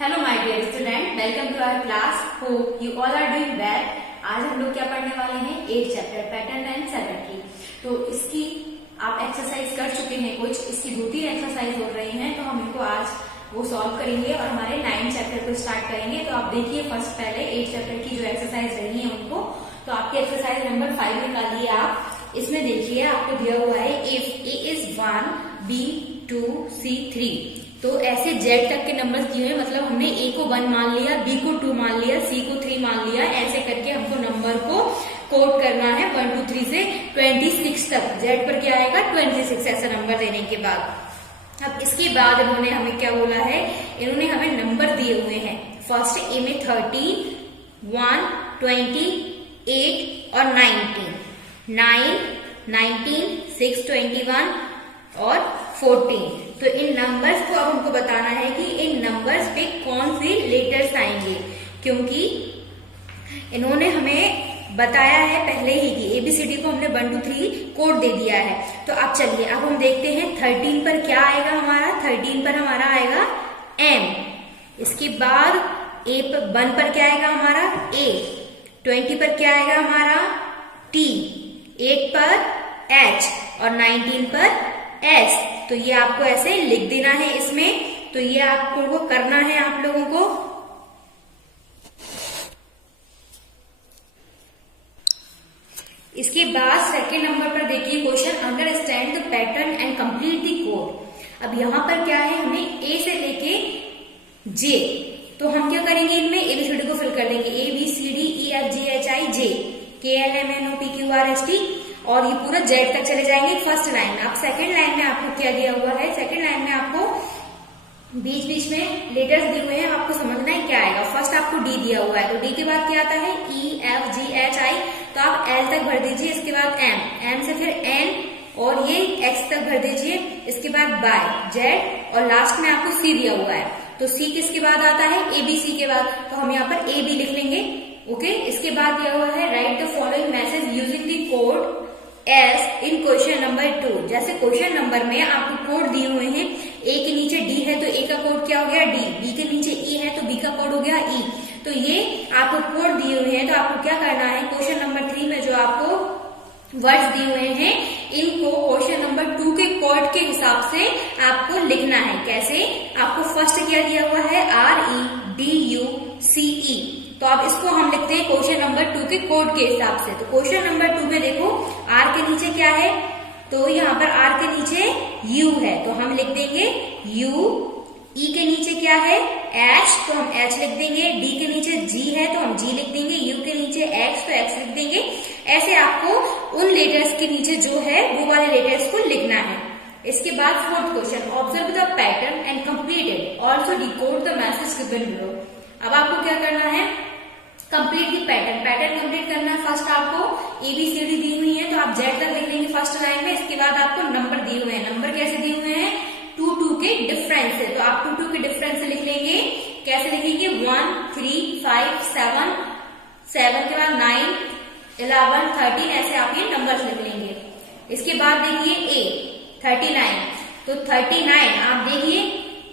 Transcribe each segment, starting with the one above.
Hello my dear student, welcome to our class. Hope you all are doing well. आज हम लोग क्या पढ़ने वाले हैं, 8th chapter pattern and symmetry. तो इसकी आप एक्सरसाइज कर चुके हैं कुछ, इसकी 2-3 एक्सरसाइज हो रही हैं, तो हम इनको आज वो सॉल्व करेंगे और हमारे 9th चैप्टर को स्टार्ट करेंगे। तो आप देखिए फर्स्ट पहले 8th चैप्टर की जो एक्सरसाइज रही है उनको, तो आपकी एक्सरसाइज नंबर 5 निकालिए आप। इसमें देखिए आपको दिया हुआ है if A is 1, B 2, C 3। तो ऐसे Z तक के नंबर्स दिए हुए, मतलब हमने A को 1 मान लिया, B को 2 मान लिया, C को 3 मान लिया। ऐसे करके हमको नंबर को कोड करना है 1 2 3 से 26 तक। Z पर क्या आएगा 26, ऐसा नंबर देने के बाद। अब इसके बाद इन्होंने हमें क्या बोला है, इन्होंने हमें नंबर दिए हुए हैं। फर्स्ट A में 30, 1, 20, 8 और 19, 9, 19, 6, 21 और 14। तो इन नंबर्स को अब हमको बताना है कि इन नंबर्स पे कौन से लेटर्स आएंगे, क्योंकि इन्होंने हमें बताया है पहले ही कि ABCD को हमने 1 2 3 कोड दे दिया है। तो अब चलिए अब हम देखते हैं 13 पर क्या आएगा हमारा। 13 पर हमारा आएगा M। इसके बाद 1 पर क्या आएगा हमारा A। 20 पर क्या आएगा हमारा T। 8 पर H और 19 पर S। तो ये आपको ऐसे लिख देना है इसमें। तो ये आपको करना है आप लोगों को। इसके बाद सेकेंड नंबर पर देखिए question, understand the pattern and complete the code. अब यहाँ पर क्या है, हमें A से लेके J, तो हम क्या करेंगे, इनमें ABCD को फिल कर देंगे। ABCDEFGHIJ KLMNOPQRST और ये पूरा Z तक चले जाएंगे फर्स्ट लाइन में। अब सेकंड लाइन में आपको क्या दिया हुआ है, सेकंड लाइन में आपको बीच बीच में लेटर्स दिए हुए हैं, आपको समझना है क्या आएगा। फर्स्ट आपको D दिया हुआ है, तो D के बाद क्या आता है EFGHI, तो आप L तक भर दीजिए। इसके बाद M से फिर N और ये X तक भर दीजिए। इसके बाद Y, Z और लास्ट में आपको C दिया हुआ है। तो C किसके बाद आता है, ABC के बाद, तो हम यहाँ पर AB लिख लेंगे। ओके, इसके बाद दिया हुआ है right the following message using the code S in question number 2। जैसे क्वेश्चन नंबर में आपको कोड दिए हुए हैं, A के नीचे D है तो A का कोड क्या हो गया D, B के नीचे E है तो B का कोड हो गया E। तो ये आपको कोड दिए हुए हैं, तो आपको क्या करना है, क्वेश्चन नंबर 3 में जो आपको वर्ड्स दिए हुए हैं, इनको क्वेश्चन नंबर 2 के कोड के हिसाब से आपको लिखना है। कैसे, आपको फर्स्ट क्या दिया हुआ है REDUCE, तो अब इसको हम लिखते हैं क्वेश्चन नंबर 2 के कोड के हिसाब से। तो क्वेश्चन नंबर 2 में देखो R के नीचे क्या है, तो यहाँ पर R के नीचे U है, तो हम लिख देंगे U। E के नीचे क्या है H, तो हम H लिख देंगे। D के नीचे G है तो हम G लिख देंगे। U के नीचे X तो X लिख देंगे। ऐसे आपको उन लेटर्स के नीचे जो है वो वाले लेटर्स को लिखना है। इसके बाद fourth question, observe the pattern and complete it, also decode the message given below. अब आपको क्या करना है, कंप्लीट दी पैटर्न कंप्लीट करना है। फर्स्ट आपको ABCD दी हुई है, तो आप Z तक लिख लेंगे फर्स्ट लाइन में। इसके बाद आपको नंबर दिए हुए हैं, नंबर कैसे दिए हुए हैं 2 2 के डिफरेंस से, तो आप 2 2 के डिफरेंस से लिख लेंगे। कैसे लिखेंगे 1 3 5 7, 7 के बाद 9 11 13, ऐसे आप ये नंबर लिख लेंगे। इसके बाद देखिए A 39, तो 39 आप देखिए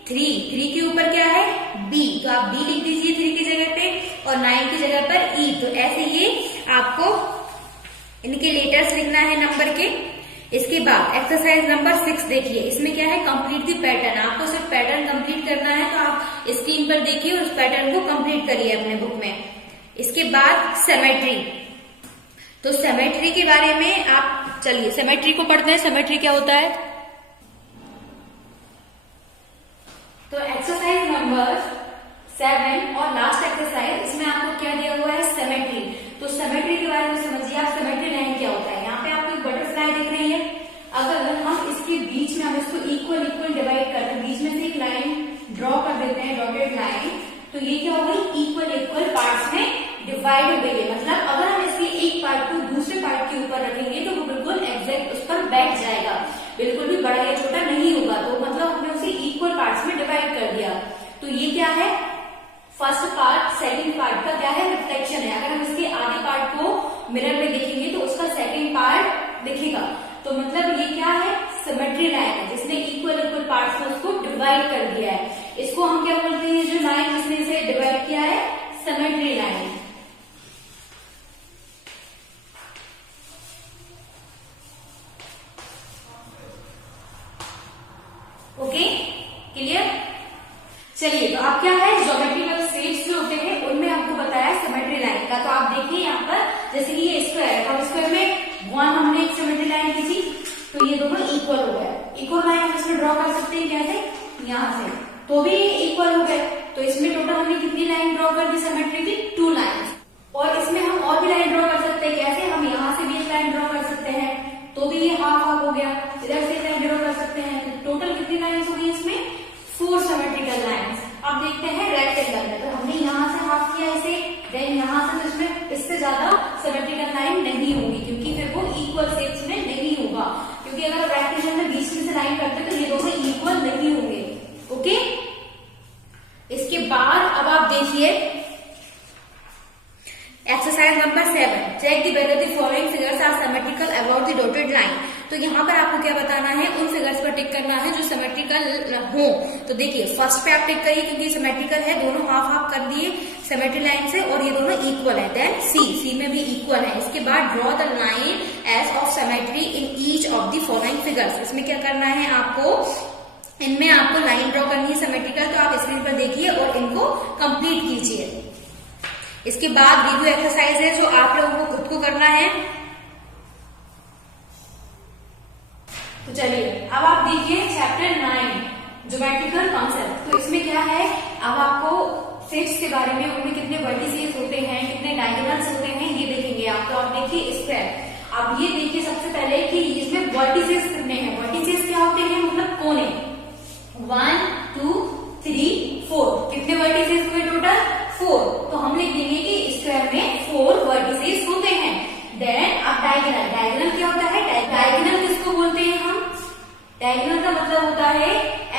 3 के ऊपर क्या है B, तो आप B लिख दीजिए 3 की जगह पे और 9 की जगह पर E। तो ऐसे ये आपको इनके लेटर्स लिखना है नंबर के। इसके बाद एक्सरसाइज नंबर 6 देखिए, इसमें क्या है कंप्लीट दी पैटर्न। आपको सिर्फ पैटर्न कंप्लीट करना है, तो आप स्क्रीन पर देखिए और उस पैटर्न को कंप्लीट करिए अपने बुक में। इसके बाद सिमेट्री, तो सिमेट्री के बारे में आप चलिए सिमेट्री को पढ़ते हैं। सिमेट्री क्या होता है, तो एक्सरसाइज नंबर 7 और लास्ट एक्सरसाइज, इसमें आपको क्या दिया हुआ है सिमेट्री। तो सिमेट्री के बारे में समझिए आप, सिमेट्री लाइन क्या होता है। यहाँ पे आपको एक बटरफ्लाई दिख रही है, अगर हम इसके बीच में हम इसको इक्वल डिवाइड करते हैं, बीच में से एक लाइन ड्रॉ कर देते हैं डॉटेड लाइन, तो ये क्या होगी इक्वल पार्ट्स में डिवाइड हो गई है। मतलब अगर हम इसके एक पार्ट को दूसरे पार्ट के ऊपर रखेंगे तो वो बिल्कुल एग्जैक्ट उस पर बैठ जाएगा, बिल्कुल भी बड़ा या छोटा नहीं होगा। तो मतलब हमने उसे इक्वल पार्ट्स में डिवाइड कर दिया। तो ये क्या है, फर्स्ट पार्ट सेकंड पार्ट का क्या है रिफ्लेक्शन है। अगर हम इसके आधे पार्ट को मिरर में देखेंगे तो उसका सेकंड पार्ट दिखेगा। तो मतलब ये क्या है सिमेट्री लाइन है, जिसने इक्वल पार्ट्स में उसको को डिवाइड कर दिया है। इसको हम क्या बोलते हैं, जो लाइन जिसने इसे डिवाइड किया है, सिमेट्री लाइन। Okay, clear. चलिए, तो आप क्या है, ज्योमेट्रिकल शेप्स जो होते हैं उनमें आपको बताया सिमेट्री लाइन का। तो आप देखिए यहाँ पर, जैसे कि ये स्क्वायर है, तो स्क्वायर में वन हमने एक सिमेट्री लाइन की थी, तो ये दोनों इक्वल हो गए। इक्वल लाइन हम इसमें ड्रॉ कर सकते हैं, कैसे, यहाँ से, तो भी ये इक्वल हो गए। तो इसमें टोटल हमने कितनी लाइन ड्रॉ कर दी सिमेट्री की, 2 लाइन। और इसमें हम और भी लाइन ड्रॉ कर सकते हैं, कैसे, हम यहाँ से भी एक लाइन ड्रॉ कर सकते हैं, तो भी ये हाफ हाफ हो गया। इधर से लाइन ड्रॉ कर सकते हैं, तो टोटल कितनी लाइन्स हो गई इसमें, 4 सिमेट्रिकल लाइन्स। अब देखते हैं रेक्टेंगल में, तो हमने यहाँ से हाफ किया इसे, देन यहाँ से, तो इसमें इससे ज्यादा सिमेट्रिकल लाइन नहीं होगी, क्योंकि फिर वो इक्वल शेप्स में नहीं होगा। क्योंकि अगर रेक्टेंगल में बीच में से लाइन करते हैं तो ये दोनों इक्वल नहीं होंगे। ओके, इसके बाद अब आप देखिए exercise number 7, check the whether the following figures are symmetrical about the dotted line. तो यहाँ पर आपको क्या बताना है, उन फिगर्स पर टिक करना है जो सिमेट्रिकल हो। तो देखिए, फर्स्ट पे आप टिक करिए, क्योंकि सिमेट्रिकल है, दोनों हाफ हाफ कर दिए सिमेट्री लाइन से, और ये दोनों इक्वल है। देन सी में भी इक्वल है। इसके बाद draw the line as of symmetry in each of the following figures. इसमें क्या करना है आपको, इनमें आपको लाइन ड्रॉ करनी है सिमेट्रिकल। तो आप स्क्रीन पर देखिए और इनको कंप्लीट कीजिए। इसके बाद वीडियो एक्सरसाइज है जो आप लोगों को खुद को करना है। तो चलिए, अब आप देखिए चैप्टर 9 ज्योमेट्रिकल कॉन्सेप्ट। तो इसमें क्या है, अब आपको शेप्स के बारे में, उनमें कितने वर्टिसेस होते हैं, कितने डायगोनल्स होते हैं, ये देखेंगे आप। तो आप देखिए स्क्वायर। अब ये देखिए सबसे पहले कि इसमें वर्टिसेस कितने हैं। वर्टिसेस क्या होते हैं, मतलब कोने। 1 2 3 4, कितने वर्टिसेस हुए टोटल, 4। तो हम लिख देंगे कि स्क्वायर में 4 वर्टिसेस होते हैं। देन अब डायगोनल। डायगोनल क्या होता है, डायगोनल किसको बोलते हैं हम, डायगोनल का मतलब होता है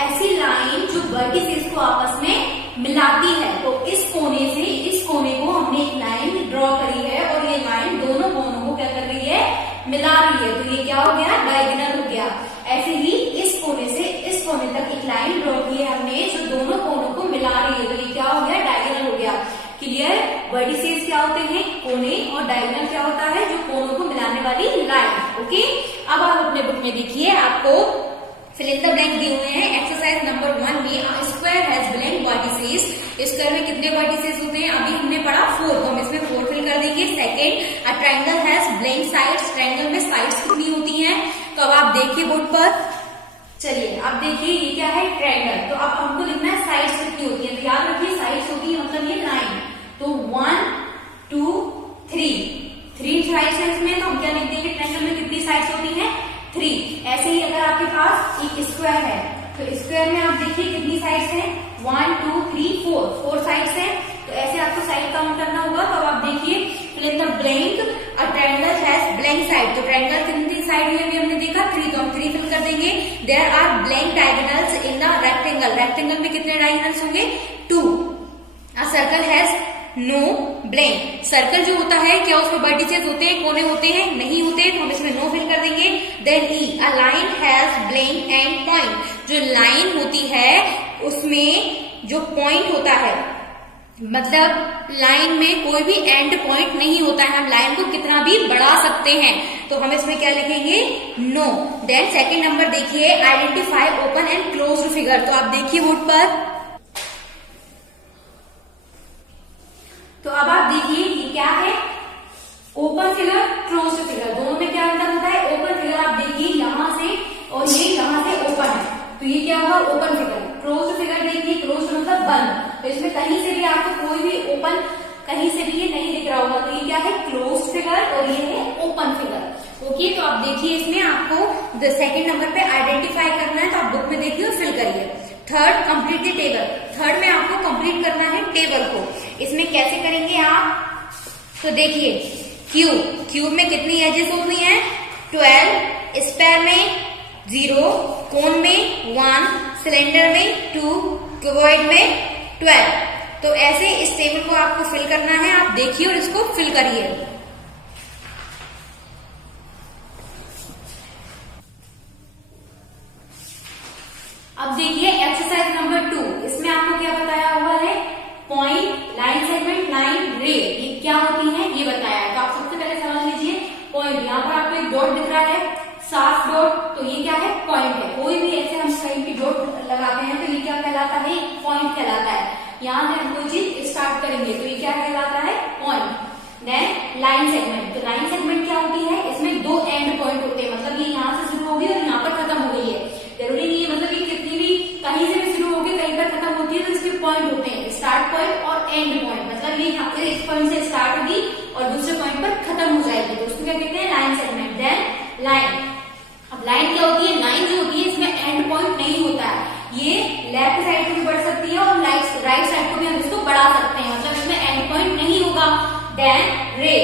ऐसी लाइन जो वर्टिसेस को आपस में मिलाती है। तो इस कोने से इस कोने को हमने एक लाइन ड्रॉ करी है, और ये लाइन दोनों कोनों को क्या कर रही है, मिला रही है। तो ये क्या हो गया, डायगोनल हो गया। ऐसे ही इस कोने से इस कोने तक एक लाइन ड्रॉ की है हमने, जो दोनों कोनों को मिला रही है। तो ये क्या हो गया, डायगोनल हो गया। क्लियर। वर्टिसेस क्या होते हैं, कोने, और डायगोनल क्या होता है, जो कोनों को मिलाने वाली लाइन। ओके, अब आप अपने बुक में देखिए, आपको फिल इन द ब्लैंक दिए हुए हैं। एक्सरसाइज नंबर 1 में square has blank vertices. Square में कितने वर्टिसेस होते हैं, अभी हमने पढ़ा 4, तो हम इसमें 4 फिल कर देंगे। Second, a triangle has blank sides. Triangle में साइड्स कितनी होती हैं, तो अब आप देखिए बोर्ड पर। चलिए, अब देखिए ये क्या है, ट्रायंगल। तो अब हमको लिखना है साइड्स कितनी होती है। तो याद रखिए साइड्स होती है मतलब ये लाइन। तो 1 2 3 साइड्स है इसमें, तो हम क्या लिख देंगे, ट्रायंगल में कितनी साइड्स होती हैं, 3। ऐसे ही अगर आपके पास एक स्क्वायर है, तो स्क्वायर में आप देखिए कितनी साइड्स हैं, 1 2 3 4 साइड्स हैं। तो ऐसे आपको साइड काउंट करना होगा। तो अब आप देखिए, fill in the blank, a triangle has blank side. तो ट्रायंगल कितनी साइड हुई अभी हमने देखा, 3, तो हम 3 फिल कर देंगे। There are blank diagonals in the rectangle. Rectangle में कितने डायगोनल्स होंगे, 2। A circle has no blank. Circle जो होता है, क्या उसमें वर्टिसेस होते हैं, कोने होते हैं, नहीं होते, तो हम इसमें नो फिल कर देंगे। Then E, a line has blank end point. जो लाइन होती है उसमें जो पॉइंट होता है, मतलब लाइन में कोई भी एंड पॉइंट नहीं होता है, हम लाइन को कितना भी बढ़ा सकते हैं। तो हम इसमें क्या लिखेंगे, नो। देन सेकेंड नंबर देखिए, identify open and closed figure. तो आप देखिए बोर्ड पर। तो अब आप देखिए ये क्या है, ओपन फिगर, क्लोज्ड फिगर, दोनों में क्या अंतर होता है। ओपन फिगर आप देखिए यहां से, और ये यहां से ओपन है, तो ये क्या होगा, ओपन फिगर। क्लोज्ड फिगर देखिए, क्लोज्ड मतलब बंद। तो इसमें कहीं से भी आपको कोई भी ओपन, कहीं से भी ये नहीं दिख रहा होगा। तो ये क्या है, क्लोज्ड फिगर, और ये है ओपन फिगर। ओके, तो आप देखिए इसमें आपको सेकेंड नंबर पे आइडेंटिफाई करना है, तो आप बुक में देखिए और फिल करिए। Third, complete the table. Third में आपको कंप्लीट करना है टेबल को। इसमें कैसे करेंगे आप, तो देखिए क्यूब में कितनी एजेस होती हैं, 12, स्क्वायर में 0, कोन में 1, सिलेंडर में 2, क्यूबॉइड में 12। तो ऐसे इस टेबल को आपको फिल करना है। आप देखिए और इसको फिल करिए। अब देखिए एक्सरसाइज नंबर 2, इसमें आपको क्या बताया हुआ है, पॉइंट, लाइन सेगमेंट, लाइन, रे, ये क्या होती है ये बताया है। तो आप सबसे पहले समझ लीजिए पॉइंट, यहाँ पर आपको एक डॉट दिख रहा है, साफ डॉट, तो ये क्या है, पॉइंट है। कोई भी ऐसे हम कहीं भी डॉट लगाते हैं तो ये क्या कहलाता है, पॉइंट कहलाता है। यहाँ से हम कोई चीज स्टार्ट करेंगे तो ये क्या कहलाता है, पॉइंट। देन लाइन सेगमेंट, तो लाइन सेगमेंट क्या होती है, इसमें दो एंड पॉइंट होते हैं, मतलब ये यहाँ से शुरू होगी और यहाँ पर खत्म हो गई है। जरूरी नहीं है, मतलब ये कितनी भी कहीं से भी शुरू होगी कहीं पर खत्म होती है, तो इसके पॉइंट होते हैं, स्टार्ट पॉइंट और एंड पॉइंट। मतलब ये यहाँ पे इस पॉइंट से स्टार्ट होगी और दूसरे पॉइंट पर खत्म हो जाएगी, तो उसको क्या कहते हैं, लाइन सेगमेंट। देन लाइन, अब लाइन क्या होती है, लाइन जो होती है इसमें एंड पॉइंट नहीं होता है, ये लेफ्ट साइड को भी बढ़ सकती है और राइट साइड को भी हम इसको बढ़ा सकते हैं, मतलब इसमें एंड पॉइंट नहीं होगा। देन रे,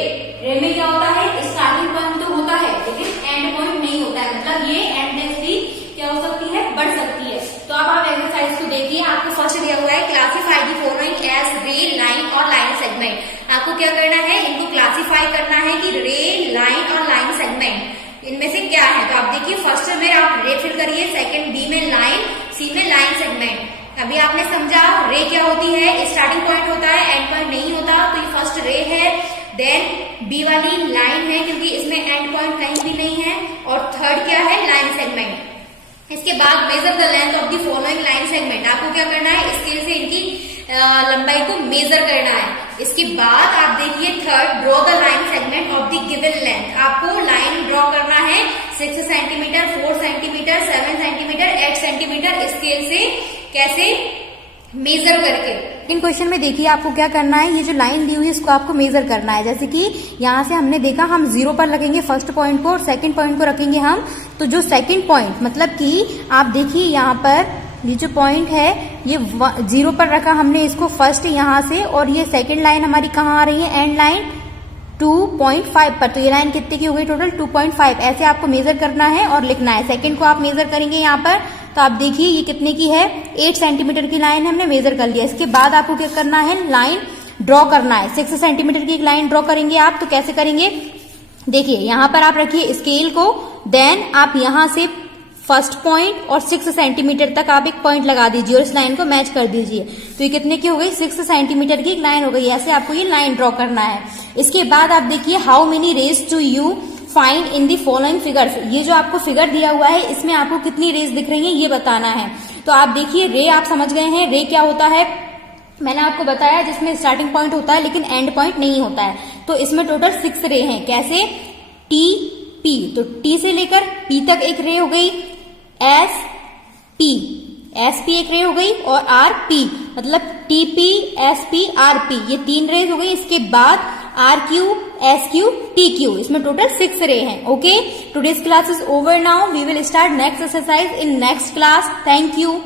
रे में क्या होता है, स्टार्टिंग पॉइंट तो होता है लेकिन एंड पॉइंट नहीं होता है, मतलब ये एंडलेसली क्या हो सकती है, बढ़ सकती है। तो अब आप एक्सरसाइज को देखिए, आपको फर्स्ट दिया हुआ है क्लासीफाई द फॉलोइंग एज रे, लाइन और लाइन सेगमेंट। आपको क्या करना है, इनको क्लासीफाई करना है कि रे, लाइन और लाइन सेगमेंट इनमें से क्या है। तो आप देखिए फर्स्ट में आप रे फिल करिए, सेकंड बी में लाइन, सी में लाइन सेगमेंट। अभी आपने समझा रे क्या होती है, स्टार्टिंग पॉइंट होता है, एंड पॉइंट नहीं होता, तो ये फर्स्ट रे है। देन बी वाली लाइन है क्योंकि इसमें एंड पॉइंट कहीं भी नहीं है, और थर्ड क्या है, लाइन सेगमेंट। इसके बाद measure the length of the following line segment, आपको क्या करना है, स्केल से इनकी लंबाई को मेजर करना है। इसके बाद आप देखिए third, draw the line segment of the given length, आपको लाइन ड्रॉ करना है 6 centimetre, 4 centimetre, 7 centimetre, 8 centimetre, scale से कैसे, मेजर करके। इन क्वेश्चन में देखिए आपको क्या करना है, ये जो लाइन दी हुई है इसको आपको मेजर करना है। जैसे कि यहाँ से हमने देखा, हम 0 पर रखेंगे फर्स्ट पॉइंट को और सेकंड पॉइंट को रखेंगे हम, तो जो सेकंड पॉइंट, मतलब कि आप देखिए यहाँ पर ये जो पॉइंट है ये 0 पर रखा हमने इसको फर्स्ट यहाँ से, और ये सेकंड लाइन हमारी कहाँ आ रही है, एंड लाइन 2.5 पर, तो ये लाइन कितने की हो गई टोटल, 2.5। ऐसे आपको मेजर करना है और लिखना है। सेकंड को आप मेजर करेंगे यहाँ पर, तो आप देखिए ये कितने की है, 8 सेंटीमीटर की लाइन हमने मेजर कर लिया। इसके बाद आपको क्या करना है, लाइन ड्रॉ करना है। 6 सेंटीमीटर की एक लाइन ड्रॉ करेंगे आप, तो कैसे करेंगे, देखिए यहाँ पर आप रखिए स्केल को, देन आप यहाँ से फर्स्ट पॉइंट और 6 सेंटीमीटर तक आप एक पॉइंट लगा दीजिए और इस लाइन को मैच कर दीजिए। तो ये कितने की हो गई, 6 सेंटीमीटर की एक लाइन हो गई। ऐसे आपको ये लाइन ड्रॉ करना है। इसके बाद आप देखिए how many rays to you find in the following figures, ये जो आपको फिगर दिया हुआ है इसमें आपको कितनी रेज दिख रही है ये बताना है। तो आप देखिए रे आप समझ गए हैं, रे क्या होता है, मैंने आपको बताया जिसमें स्टार्टिंग पॉइंट होता है लेकिन एंड पॉइंट नहीं होता है। तो इसमें टोटल 6 रे हैं। कैसे, टी पी, तो टी से लेकर पी तक एक रे हो गई, एस पी एक रे हो गई, और आर पी, मतलब T P, S P, R P, ये 3 रेज हो गई। इसके बाद R Q, S Q, T Q, इसमें टोटल 6 रे हैं। Okay, today's class is over now, we will start next exercise in next class. Thank you.